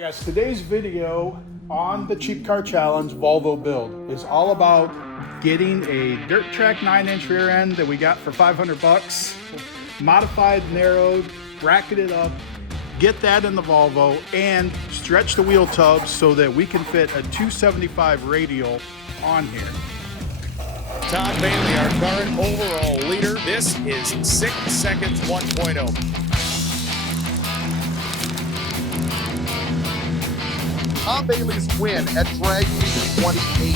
Hey guys, today's video on the Cheap Car Challenge Volvo build is all about getting a dirt track 9-inch rear end that we got for 500 bucks, modified, narrowed, bracketed up, get that in the Volvo, and stretch the wheel tubs so that we can fit a 275 radial on here. Todd Bailey, our current overall leader. This is 6 Seconds 1.0. Tom Bailey's win at Drag Week 2018.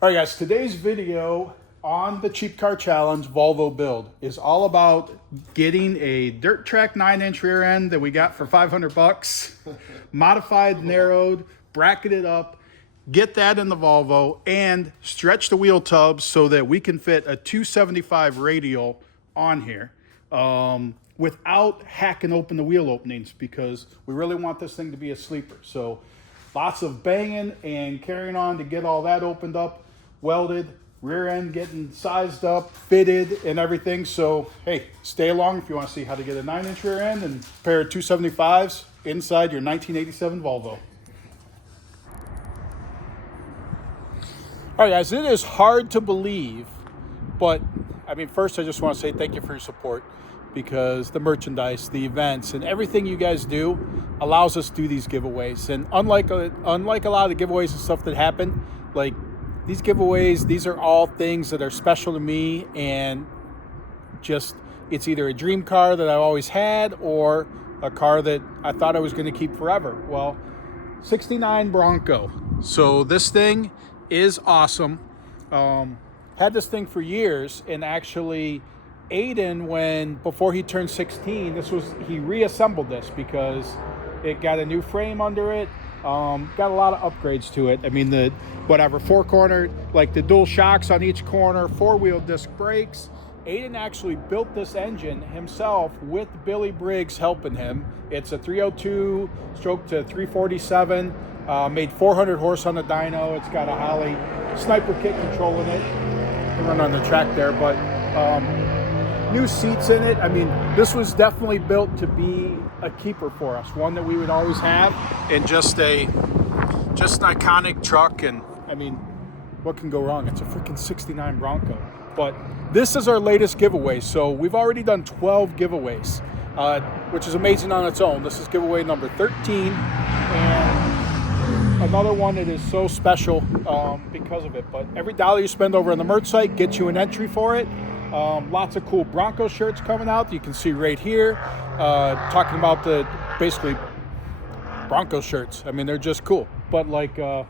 All right guys, today's video on the Cheap Car Challenge Volvo build is all about getting a dirt track 9-inch rear end that we got for 500 bucks, modified, narrowed, bracketed up, get that in the Volvo, and stretch the wheel tubs so that we can fit a 275 radial on here without hacking open the wheel openings, because we really want this thing to be a sleeper. So lots of banging and carrying on to get all that opened up, welded, rear end getting sized up, fitted, and everything. So hey, stay along if you want to see how to get a 9-inch rear end and a pair of 275s inside your 1987 Volvo. All right guys, it is hard to believe, but I mean, first I just want to say thank you for your support, because the merchandise, the events, and everything you guys do allows us to do these giveaways. And unlike a lot of the giveaways and stuff that happen, like these giveaways, these are all things that are special to me, and just, it's either a dream car that I've always had or a car that I thought I was going to keep forever. Well, 69 Bronco. So this thing is awesome. Had this thing for years, and actually Aiden, before he turned 16, he reassembled this because it got a new frame under it. Got a lot of upgrades to it. I mean, the four corner, like the dual shocks on each corner, 4-wheel disc brakes. Aiden actually built this engine himself with Billy Briggs helping him. It's a 302 stroke to 347, made 400 horse on the dyno. It's got a Holley sniper kit controlling it to run on the track there, but new seats in it. I mean, this was definitely built to be a keeper for us, one that we would always have, and just an iconic truck. And I mean, what can go wrong? It's a freaking 69 Bronco. But this is our latest giveaway. So we've already done 12 giveaways, which is amazing on its own. This is giveaway number 13, and another one that is so special because of it. But every dollar you spend over on the merch site gets you an entry for it. Lots of cool Bronco shirts coming out that you can see right here, talking about the basically Bronco shirts. I mean, they're just cool, but like, yeah,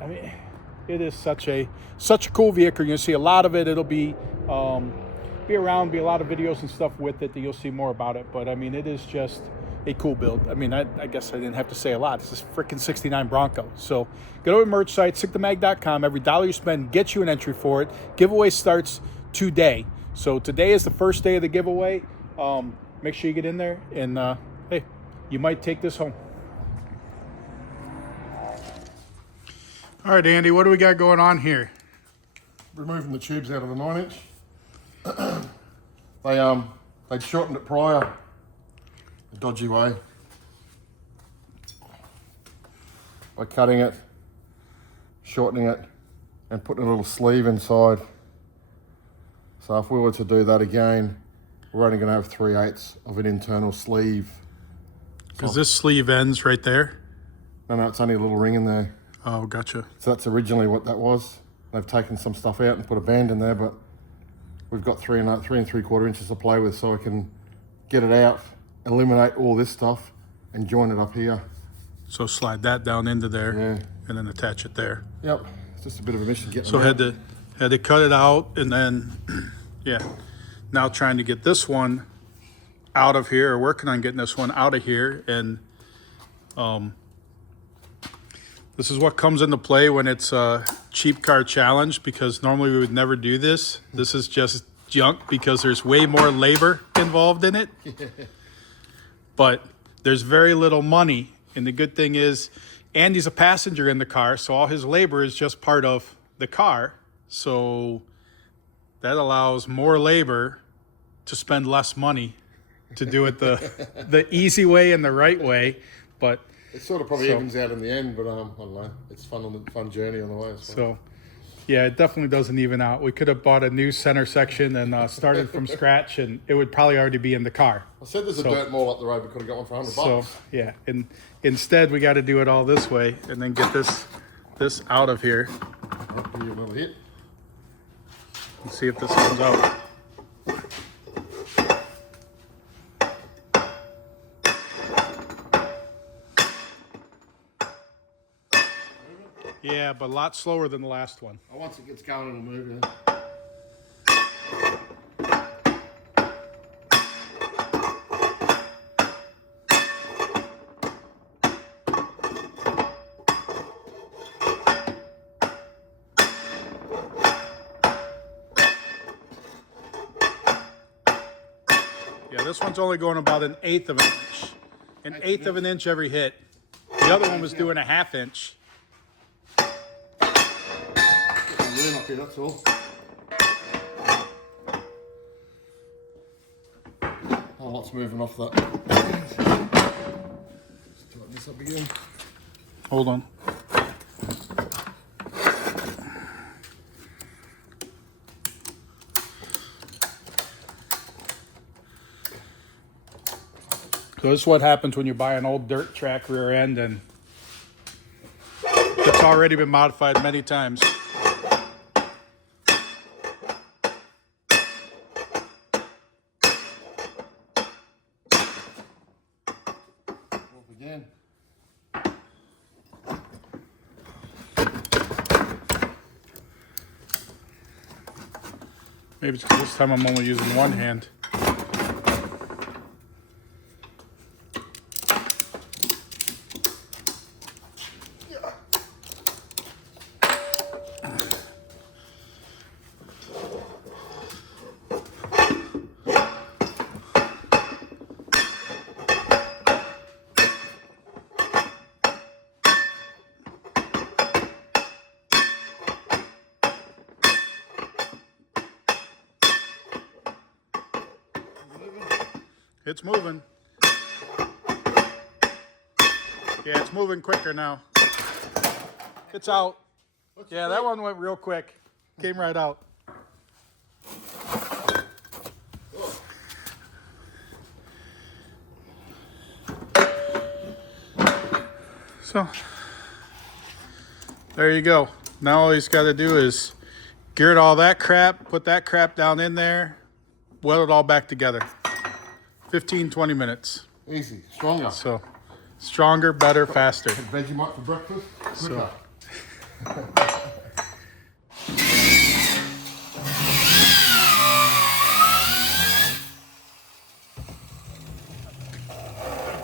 I mean, it is such a cool vehicle. You'll see a lot of it. It'll be around, be a lot of videos and stuff with it that you'll see more about it. But I mean, it is just a cool build. I mean, I guess I didn't have to say a lot. It's this freaking 69 Bronco. So go to the merch site, SickTheMag.com. Every dollar you spend gets you an entry for it. Giveaway starts today. So today is the first day of the giveaway. Make sure you get in there, and hey, you might take this home. All right, Andy, what do we got going on here? Removing the tubes out of the 9-inch. They'd shortened it prior a dodgy way by cutting it, shortening it, and putting a little sleeve inside. So if we were to do that again, we're only going to have 3/8 of an internal sleeve. Because this sleeve ends right there? No, it's only a little ring in there. Oh, gotcha. So that's originally what that was. They've taken some stuff out and put a band in there, but we've got 3 3/4 inches to play with, so I can get it out, eliminate all this stuff, and join it up here. So slide that down into there, Yeah. and then attach it there. Yep, it's just a bit of a mission getting So it out. had to cut it out, and then, yeah, now trying to get this one out of here, or working on getting this one out of here, and this is what comes into play when it's a cheap car challenge, because normally we would never do this. This is just junk because there's way more labor involved in it. But there's very little money. And the good thing is Andy's a passenger in the car, so all his labor is just part of the car. So that allows more labor to spend less money to do it the easy way and the right way. But It sort of probably evens out in the end, but I don't know. It's fun journey on the way. I suppose. so, yeah, it definitely doesn't even out. We could have bought a new center section and started from scratch, and it would probably already be in the car. I said there's a dirt mall up the road. We could have got one for $100. So, yeah, and instead we got to do it all this way and then get this out of here. Give you a little hit. Let's see if this comes out. Yeah, but a lot slower than the last one. Oh, once it gets going, it'll move. Yeah, this one's only going about 1/8 of an inch. 1/8 of an inch every hit. The other one was doing 1/2 inch. Lean up here, that's all. Oh, lots moving off that. Let's tighten this up again. Hold on. So this is what happens when you buy an old dirt track rear end and it's already been modified many times. Again. Maybe it's 'cause this time I'm only using one hand. It's moving. Yeah, it's moving quicker now. It's out. Yeah, that one went real quick. Came right out. So, there you go. Now all he's got to do is gear all that crap, put that crap down in there, weld it all back together. 15, 20 minutes. Easy, stronger. So, stronger, better, faster. Vegemite for breakfast. So,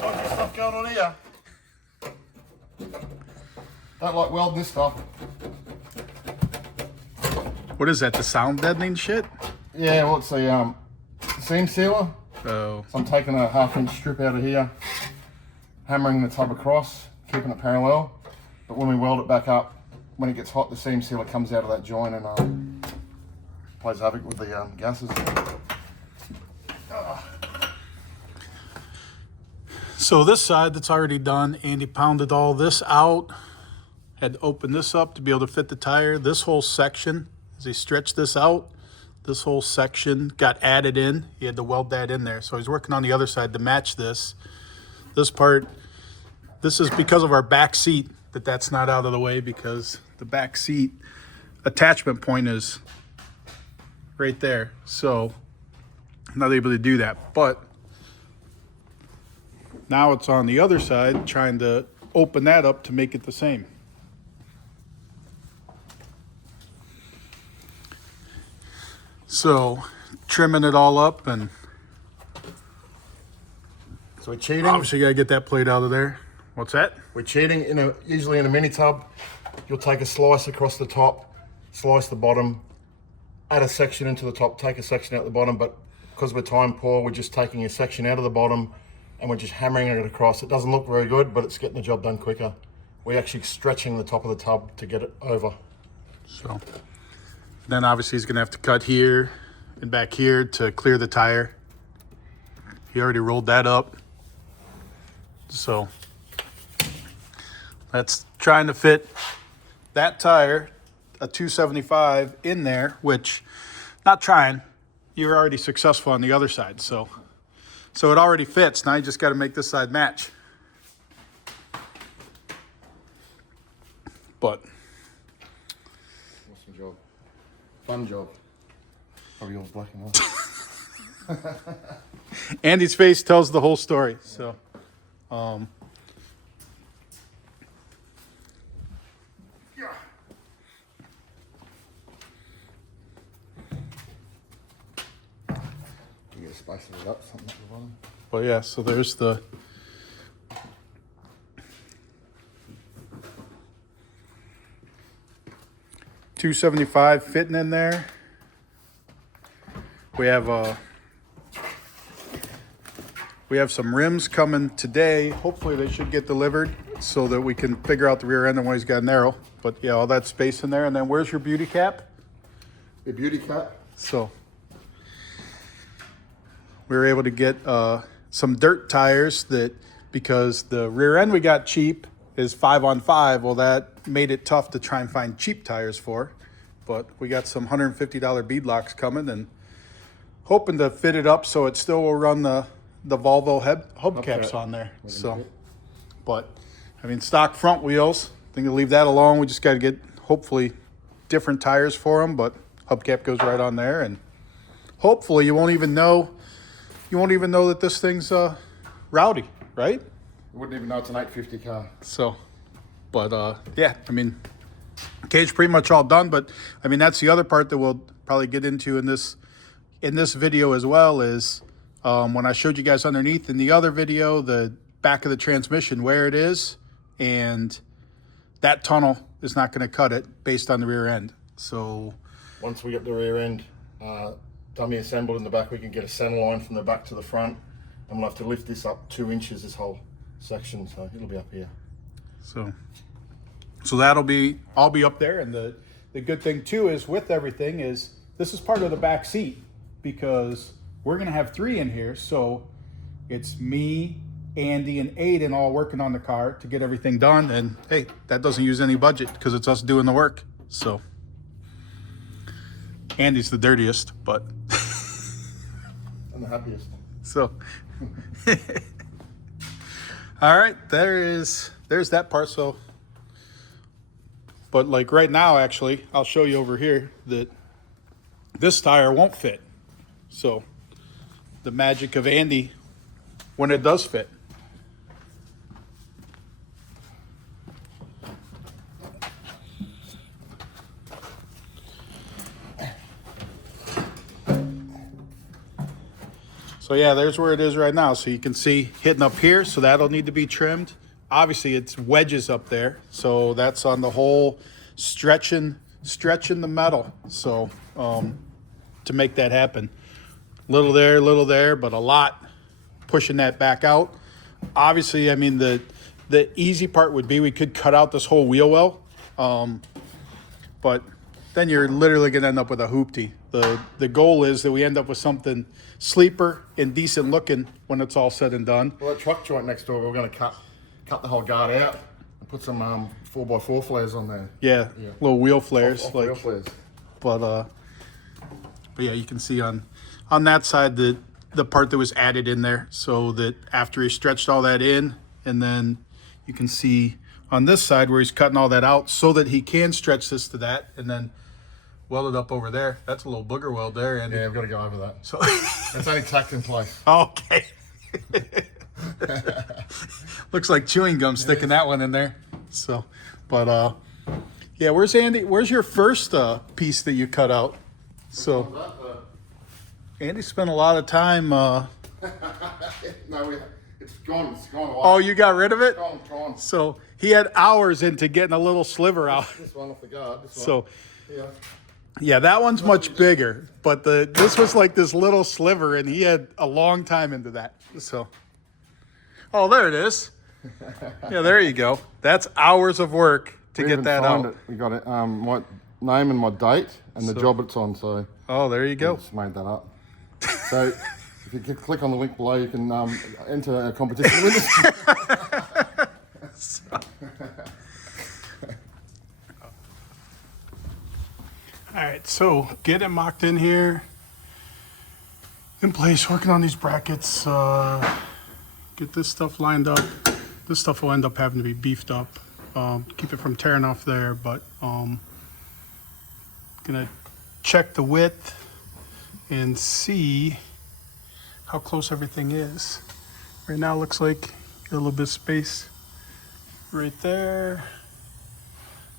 Dodgy stuff going on here. Don't like welding this stuff. what is that? The sound deadening shit? Yeah, well, it's a seam sealer. Oh, So I'm taking a 1/2 inch strip out of here, hammering the tub across, keeping it parallel. But when we weld it back up, when it gets hot, the seam sealer comes out of that joint and plays havoc with the gases. so this side that's already done, Andy pounded all this out. Had to open this up to be able to fit the tire. This whole section, as he stretched this out, this whole section got added in. He had to weld that in there. So he's working on the other side to match this. This part, this is because of our back seat that's not out of the way, because the back seat attachment point is right there. So I'm not able to do that. But now it's on the other side, trying to open that up to make it the same. So, trimming it all up, and So we're cheating. obviously you gotta get that plate out of there. What's that? We're cheating usually in a mini tub. You'll take a slice across the top, slice the bottom, add a section into the top, take a section out the bottom, but because we're time poor, we're just taking a section out of the bottom and we're just hammering it across. It doesn't look very good, but it's getting the job done quicker. We're actually stretching the top of the tub to get it over. So then obviously he's gonna have to cut here and back here to clear the tire. He already rolled that up. So that's trying to fit that tire, a 275 in there, which not trying, you're already successful on the other side. So it already fits. Now you just got to make this side match. But awesome job. Fun job. Probably all black and white. Andy's face tells the whole story. So, You get a spice it up, something at the bottom. but yeah, so there's the $275 fitting in there. We have some rims coming today. Hopefully they should get delivered so that we can figure out the rear end and why he's got narrow. But yeah, all that space in there. And then where's your beauty cap? The beauty cap. So we were able to get some dirt tires that, because the rear end we got cheap is 5-on-5. Well, that made it tough to try and find cheap tires for. But we got some $150 bead locks coming and hoping to fit it up so it still will run the Volvo hubcaps on there. So, but I mean, stock front wheels. I think we'll leave that alone. We just got to get hopefully different tires for them, but hubcap goes right on there, and hopefully you won't even know that this thing's rowdy, right? You wouldn't even know it's an 850 car. So, but yeah, I mean, cage pretty much all done. But I mean, that's the other part that we'll probably get into in this video as well is when I showed you guys underneath in the other video, the back of the transmission, where it is, and that tunnel is not going to cut it based on the rear end. So once we get the rear end dummy assembled in the back, we can get a center line from the back to the front, and we'll have to lift this up 2 inches, this whole section, so it'll be up here. So that'll be, I'll be up there. And the good thing too is with everything is this is part of the back seat, because we're gonna have 3 in here. So it's me, Andy, and Aiden all working on the car to get everything done. And hey, that doesn't use any budget because it's us doing the work. So Andy's the dirtiest, but I'm the happiest. so all right, there's that part. So but like right now, actually, I'll show you over here that this tire won't fit. So the magic of Andy when it does fit. So yeah, there's where it is right now. So you can see hitting up here, so that'll need to be trimmed. Obviously it's wedges up there, so that's on the whole stretching the metal. So to make that happen, little there, but a lot pushing that back out. Obviously, I mean the easy part would be we could cut out this whole wheel well, but then you're literally gonna end up with a hoopty. The goal is that we end up with something sleeper and decent looking when it's all said and done. Well, that truck joint next door, we're going to cut the whole guard out and put some 4x4 flares on there. Yeah. Little wheel flares. Off like, wheel flares. But yeah, you can see on that side the part that was added in there, so that after he stretched all that in, and then you can see on this side where he's cutting all that out so that he can stretch this to that, and then weld it up over there. That's a little booger weld there. And yeah, I've got to go over that. So it's only tacked in place. Okay. Looks like chewing gum sticking that one in there. So, but yeah, where's Andy? Where's your first piece that you cut out? So Andy spent a lot of time. No, it's gone. It's gone away. Oh, you got rid of it? It's gone. So he had hours into getting a little sliver out. This one off the guard. This So one. Yeah. Yeah, that one's much bigger, but this was like this little sliver, and he had a long time into that. So, oh, there it is. Yeah, there you go. That's hours of work to We get even that found out. it. We got it. My name and my date and the job it's on. So Oh, there you I go. just made that up. So if you click on the link below, you can enter a competition with us. All right, so get it mocked in here, in place, working on these brackets. Get this stuff lined up. This stuff will end up having to be beefed up. Keep it from tearing off there, but gonna check the width and see how close everything is. Right now it looks like got a little bit of space right there. A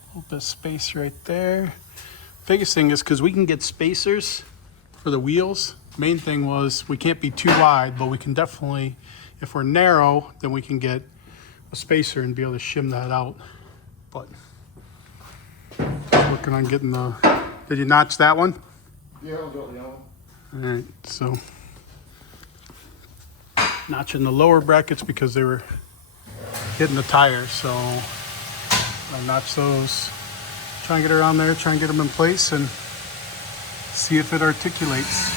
little bit of space right there. Biggest thing is because we can get spacers for the wheels. Main thing was we can't be too wide, but we can definitely, if we're narrow, then we can get a spacer and be able to shim that out. But working on getting the, did you notch that one? Yeah, I've got the other one. All right, so notching the lower brackets because they were hitting the tires. So I notch those, try and get around there, try and get them in place and see if it articulates.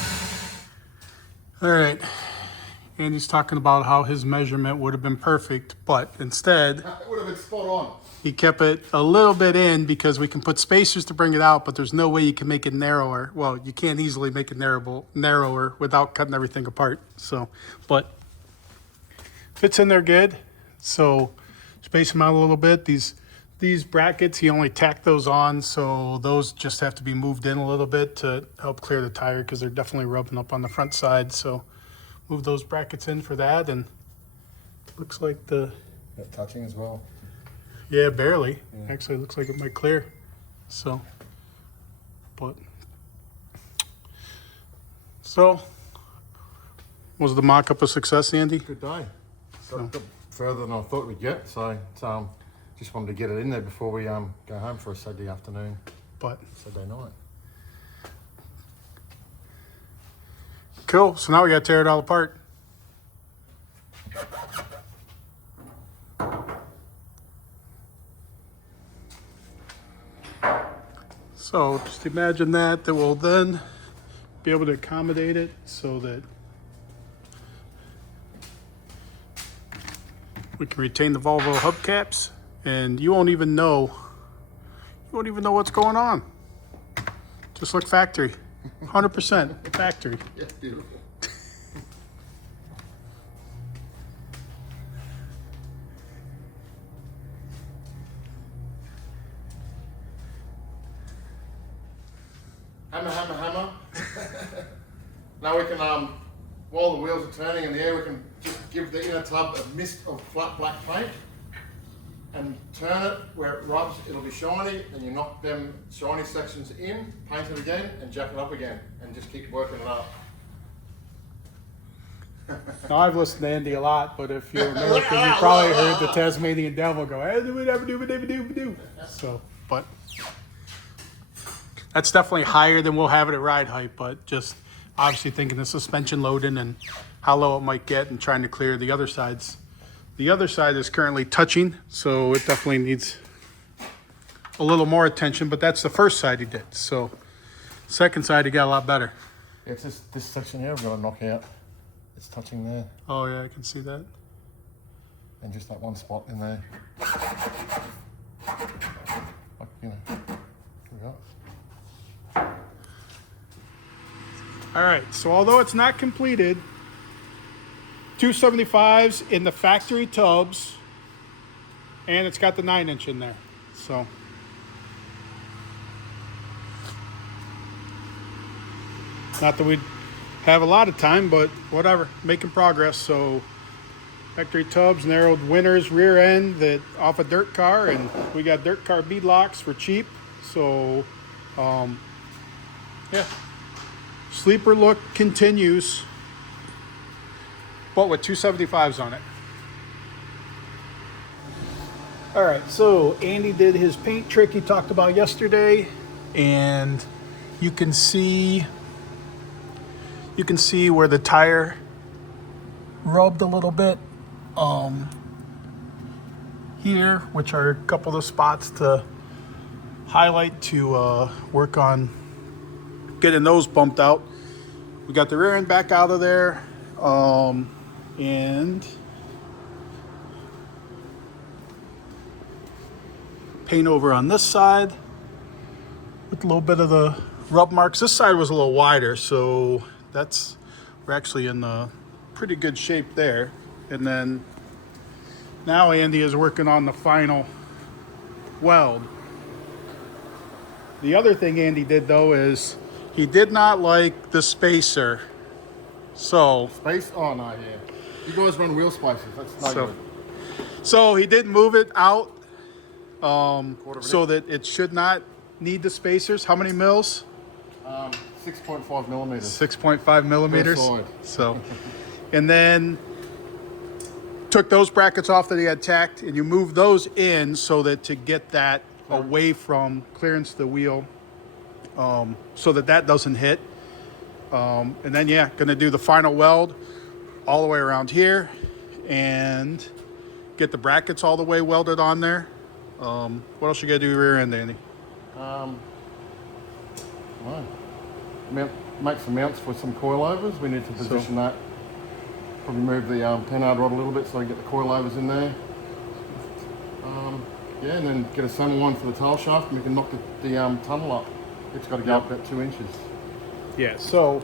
All right, Andy's talking about how his measurement would have been perfect, but instead It would have been spot on. he kept it a little bit in because we can put spacers to bring it out, but there's no way you can make it narrower. Well, you can't easily make it narrower without cutting everything apart. So, but fits in there good. So space them out a little bit. These brackets, he only tacked those on, so those just have to be moved in a little bit to help clear the tire because they're definitely rubbing up on the front side. So move those brackets in for that, and looks like That touching as well. yeah, barely. Actually, it looks like it might clear. So, but so was the mock-up a success, Andy? Good day. Got further than I thought we'd get. So just wanted to get it in there before we go home for a Saturday afternoon, But Saturday night. cool. So now we got to tear it all apart. So just imagine that we'll then be able to accommodate it so that we can retain the Volvo hubcaps, and you won't even know what's going on. Just look factory, 100% factory. Yeah, beautiful. Hammer, hammer, hammer. Now we can, while the wheels are turning in the air, we can just give the inner tub a mist of flat black paint and turn it where it rubs, it'll be shiny, and you knock them shiny sections in, paint it again, and jack it up again, and just keep working it up. Now, I've listened to Andy a lot, but if you're American, you probably heard the Tasmanian Devil go, "Hey, do." So, but that's definitely higher than we'll have it at ride height, but just obviously thinking the suspension loading and how low it might get and trying to clear the other sides. The other side is currently touching, so it definitely needs a little more attention, but that's the first side he did. So second side, he got a lot better. It's just this section here I've got to knock out. It's touching there, Oh yeah, I can see that. and just that one spot in there. Like, you know, here we go. All right, so although it's not completed, 275s in the factory tubs, and it's got the 9-inch in there. So not that we'd have a lot of time, but whatever, making progress. So factory tubs, narrowed Winters rear end that off a dirt car, and we got dirt car bead locks for cheap. So yeah, sleeper look continues, but with 275s on it. All right, so Andy did his paint trick he talked about yesterday, and you can see where the tire rubbed a little bit here, which are a couple of spots to highlight to work on getting those bumped out. We got the rear end back out of there, and paint over on this side with a little bit of the rub marks. This side was a little wider, so we're actually in pretty good shape there. And then now Andy is working on the final weld. The other thing Andy did though is he did not like the spacer. So Space? Oh no, yeah. You guys run wheel spacers. That's no good. So he did move it out Quarter of so an that it should not need the spacers. How many mils? 6.5 millimeters. 6.5 millimeters. side. So, and then took those brackets off that he had tacked, and you move those in so that to get that away from clearance the wheel, so that doesn't hit. And then yeah, gonna do the final weld all the way around here and get the brackets all the way welded on there. What else you gotta do rear end, Andy? Make some mounts for some coilovers. We need to position that. Probably move the Panhard rod a little bit so I can get the coilovers in there. Yeah, and then get a center line for the tail shaft, and we can knock the tunnel up. It's got to go up about 2 inches. Yeah, so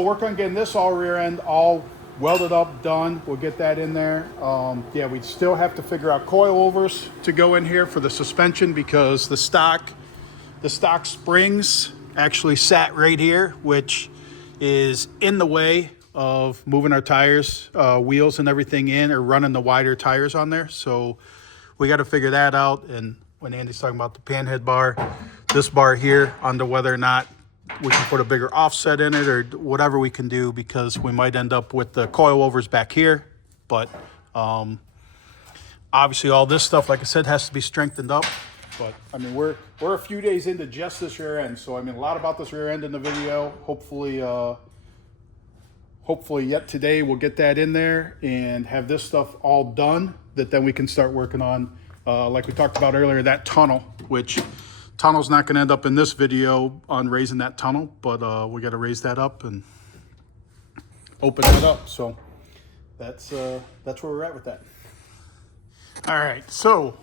work on getting this all rear end all welded up, done. We'll get that in there. Yeah, we still have to figure out coilovers to go in here for the suspension because the stock springs actually sat right here, which is in the way of moving our tires, wheels and everything in, or running the wider tires on there. So we got to figure that out. And when Andy's talking about the panhead bar, this bar here, onto whether or not we can put a bigger offset in it or whatever we can do, because we might end up with the coilovers back here. But obviously all this stuff, like I said, has to be strengthened up. But I mean, we're a few days into just this rear end, so I mean, a lot about this rear end in the video. Hopefully yet today we'll get that in there and have this stuff all done, that then we can start working on, like we talked about earlier, that tunnel, which tunnel's not going to end up in this video on raising that tunnel, but we got to raise that up and open that up. So that's where we're at with that. All right, so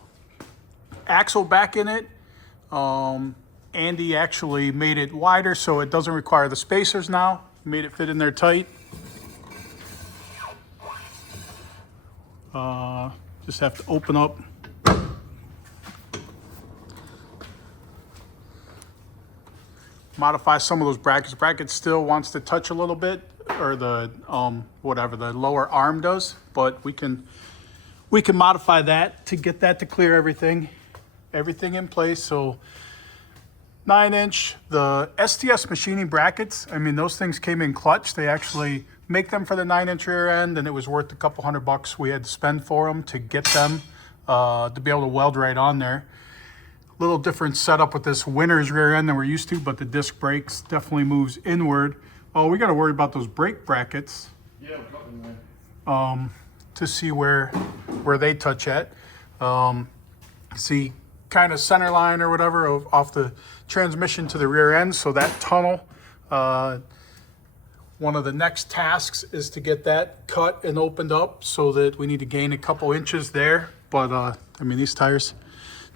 axle back in it. Andy actually made it wider so it doesn't require the spacers now. Made it fit in there tight. Just have to open up. Modify some of those brackets. Bracket still wants to touch a little bit, or the whatever the lower arm does, but we can modify that to get that to clear everything in place. So 9-inch, the STS machining brackets, I mean, those things came in clutch. They actually make them for the 9-inch rear end, and it was worth a couple $100 we had to spend for them to get them to be able to weld right on there. Little different setup with this Winters rear end than we're used to, but the disc brakes definitely moves inward. Oh, we got to worry about those brake brackets. Yeah, we've got them there. To see where they touch at. See kind of center line or whatever off the transmission to the rear end. So that tunnel, one of the next tasks is to get that cut and opened up, so that we need to gain a couple inches there. But I mean, these tires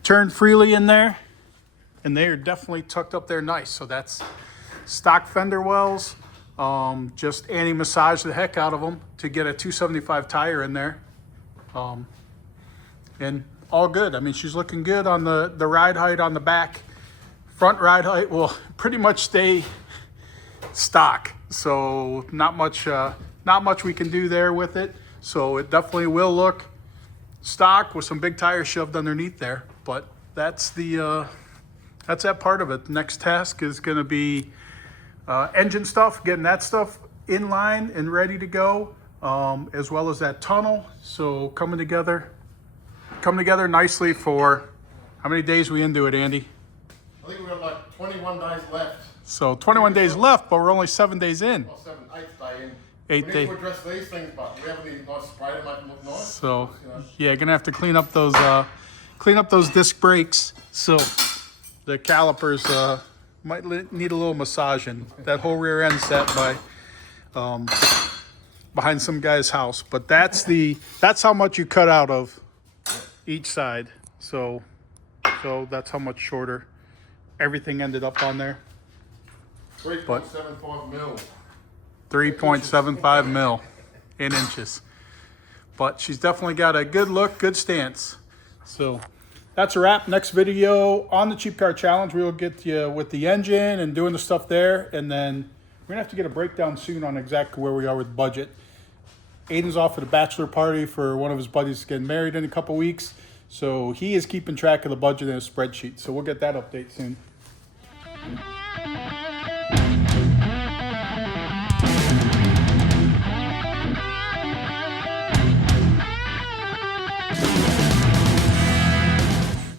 turn freely in there, and they are definitely tucked up there nice. So that's stock fender wells. Just Annie massaged the heck out of them to get a 275 tire in there. And all good. I mean, she's looking good on the ride height on the back. Front ride height will pretty much stay stock. So not much we can do there with it. So it definitely will look stock with some big tires shoved underneath there. But that's that part of it. The next task is going to be engine stuff, getting that stuff in line and ready to go, as well as that tunnel. So coming together nicely for how many days we into it, Andy? I think we've got like 21 days left. So 21 days left, but we're only 7 days in. Well, 8th day in. Eighth we day. need to address these things, but we have any nice spray to make them look nice. So You know. yeah, gonna have to clean up those disc brakes. So the calipers might need a little massaging. That whole rear end set by behind some guy's house, but that's how much you cut out of each side. So that's how much shorter everything ended up on there. 3.75 mil. 3.75 mil in inches. But she's definitely got a good look, good stance. So that's a wrap. Next video on the Cheap Car Challenge, we'll get you with the engine and doing the stuff there. And then we're gonna have to get a breakdown soon on exactly where we are with budget. Aiden's off at a bachelor party for one of his buddies getting married in a couple weeks. So he is keeping track of the budget in a spreadsheet. So we'll get that update soon.